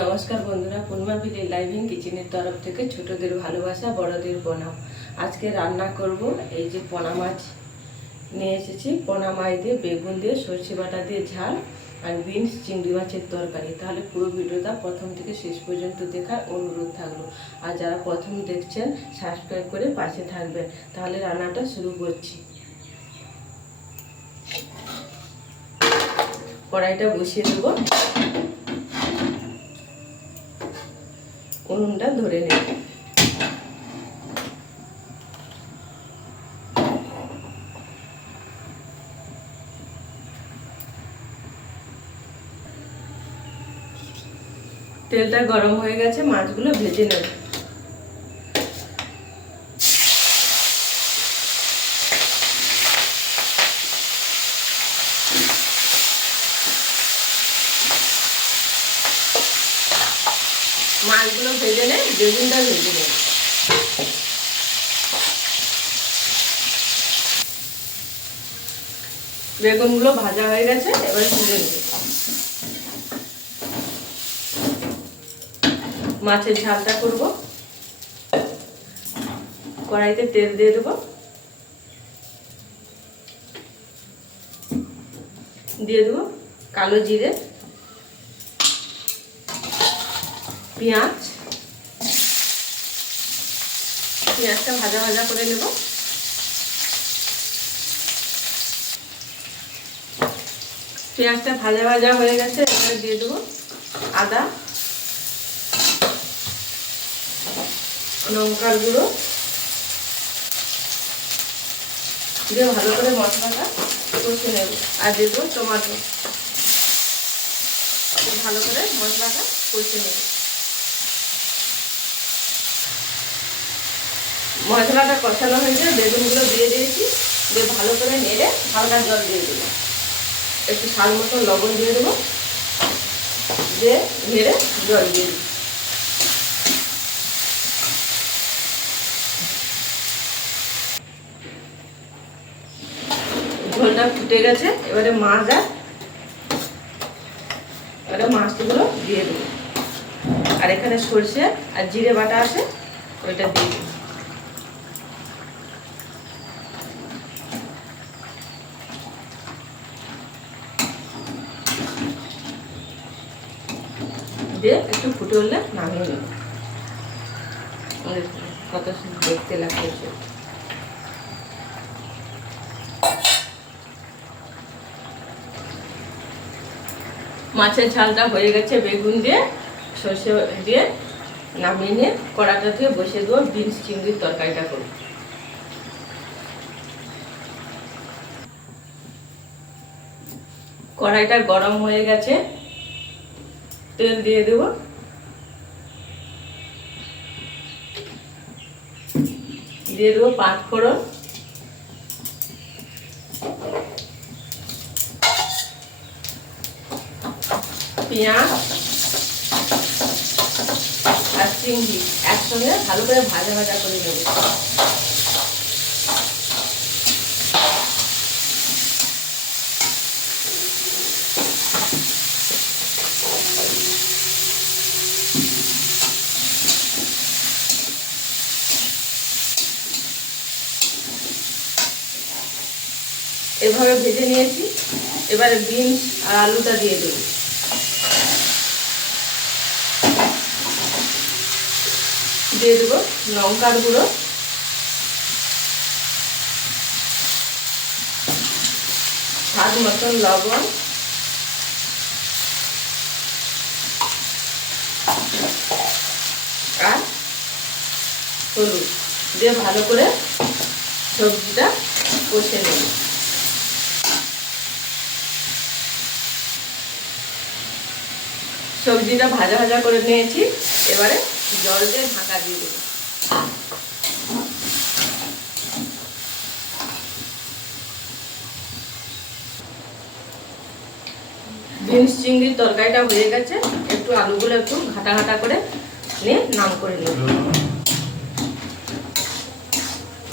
নমস্কার বন্ধুরা, পূর্ণিমা village living কিচেনের তরফ থেকে ছোটদের ভালোবাসা, বড়দের প্রণাম। আজকে রান্না করব এই যে পোনা মাছ নিয়ে এসেছি। পোনা মাছ দিয়ে বেগুন দিয়ে সরষে বাটা দিয়ে ঝাল আর বিনস চিংড়ি মাছের তরকারি। তাহলে পুরো ভিডিওটা প্রথম থেকে শেষ পর্যন্ত দেখার অনুরোধ থাকলো। আর যারা প্রথম দেখছেন সাবস্ক্রাইব করে পাশে থাকবেন। তাহলে রান্নাটা শুরু করছি। কড়াইটা বসিয়ে দেবো, উনুনটা ধরে নেব। তেলটা গরম হয়ে গেছে, মাছগুলো ভেজে নেব। মাছগুলো ভেজে নেব, বেগুনটা ভেজে নেব। বেগুনগুলো ভাজা হয়ে গেছে, এবার তুলে নেব। মাছের ঝালটা করব। কড়াইতে তেল দিয়ে দেবো, দিয়ে দেবো কালো জিরে, পেঁয়াজটা ভাজা ভাজা করে নেব। পেঁয়াজটা ভাজা ভাজা হয়ে গেছে, এবার দিয়ে দেবো আদা, লঙ্কার গুঁড়ো দিয়ে ভালো করে মশলাটা কষে নেব। আর দিয়ে দেবো টমেটো, ভালো করে মশলাটা কষে নেব। মশলাটা কষানো হয়েছে, বেগুনগুলো দিয়ে দিয়েছি, দিয়ে ভালো করে নেড়ে হালকা জল দিয়ে দেবো। একটু স্বাদ মতো লবণ দিয়ে দেবো, দিয়ে নেড়ে জল দিয়ে দেবো। ঝোলটা ফুটে গেছে, এবারে মাছগুলো দিয়ে দেবো। আর এখানে সরষে আর জিরে বাটা আছে, ওইটা দিয়ে দেবো। দিয়ে একটু ফুটে উঠলে নামিয়ে নেব। কত সুন্দর দেখতে লাগছে। মাছের ঝালটা হয়ে গেছে, বেগুন দিয়ে সর্ষে দিয়ে নামিয়ে নিয়ে কড়াটা দিয়ে বসিয়ে দেবো বিনস চিংড়ির তরকারিটা করব। কড়াইটা গরম হয়ে গেছে, তেল দিয়ে দেব। দিয়ে দেবো পাঁচফোড়ন, পেঁয়াজ আর চিংড়ি একসঙ্গে ভালো করে ভাজা ভাজা করে নেব। এভাবে ভেজে নিয়েছি, এবারে বিনস আর আলুটা দিয়ে দেব। দিয়ে দেবো লঙ্কার গুঁড়ো, স্বাদ মতন লবণ, আর হলুদ দিয়ে ভালো করে সবজিটা কষে নেব। সবজিটা ভাজা ভাজা করে নিয়েছি, এবারে জল দিয়ে ঢাকা দিয়ে দেবো। বিনস চিংড়ির তরকারিটা হয়ে গেছে, একটু আলুগুলো একটু ঘাটা ঘাটা করে নিয়ে নাম করে নেব।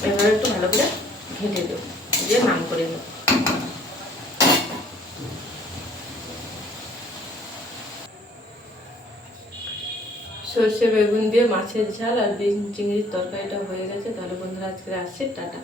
এবার একটু ভালো করে ঘেঁটে দেবো, দিয়ে নাম করে নেব। সর্ষে বেগুন দিয়ে মাছের ঝাল আর বিন চিংড়ির তরকারিটা হয়ে গেছে। তাহলে বন্ধুরা আজকে আসছে, টাটা।